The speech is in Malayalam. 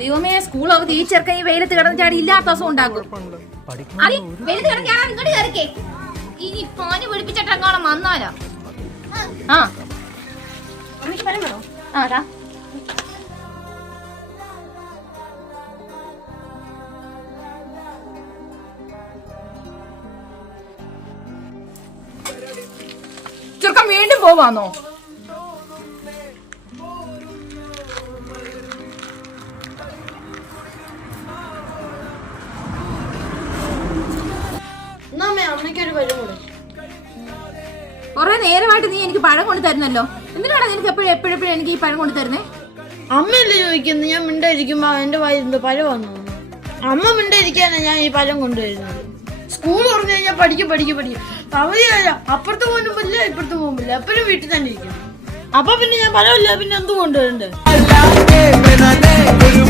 ദൈവമേ, സ്കൂൾ അവധി. ഈ ചെറുക്കൻ ഈ വെയിലത്ത് കിടന്ന് ചാടി ഇല്ലാത്ത ദിവസം ഉണ്ടാക്കും. ഇങ്ങോട്ട് കയറിക്കേ. ഇനി പാനി പിടിപ്പിച്ചിട്ടെങ്ങാണം വന്നാലാ. ആടാ ചെറുക്കൻ വീണ്ടും പോവാന്നോ? കൊറേ നേരമായിട്ട് നീ എനിക്ക് പഴം കൊണ്ട് തരുന്നല്ലോ. എന്തിനാണ് നിനക്ക് എപ്പോഴും എനിക്ക് ഈ പഴം കൊണ്ട് തരുന്നേ? അമ്മയല്ലേ ചോദിക്കുന്നത്. ഞാൻ മിണ്ടായിരിക്കുമ്പോ എന്റെ വായിരുന്നത് പഴം വന്നു. അമ്മ മിണ്ടായിരിക്കാനാ ഞാൻ ഈ പഴം കൊണ്ടുവരുന്നത്. സ്കൂൾ പറഞ്ഞു കഴിഞ്ഞാൽ പഠിക്കും. അവധിയായ അപ്പുറത്ത് പോകാനും പറ്റില്ല, ഇപ്പുറത്ത് പോകാൻ പറ്റില്ല. എപ്പോഴും വീട്ടിൽ തന്നെ ഇരിക്കണം. അപ്പൊ പിന്നെ ഞാൻ പഴമില്ല, പിന്നെ എന്ത് കൊണ്ടുവരണ്ടേ?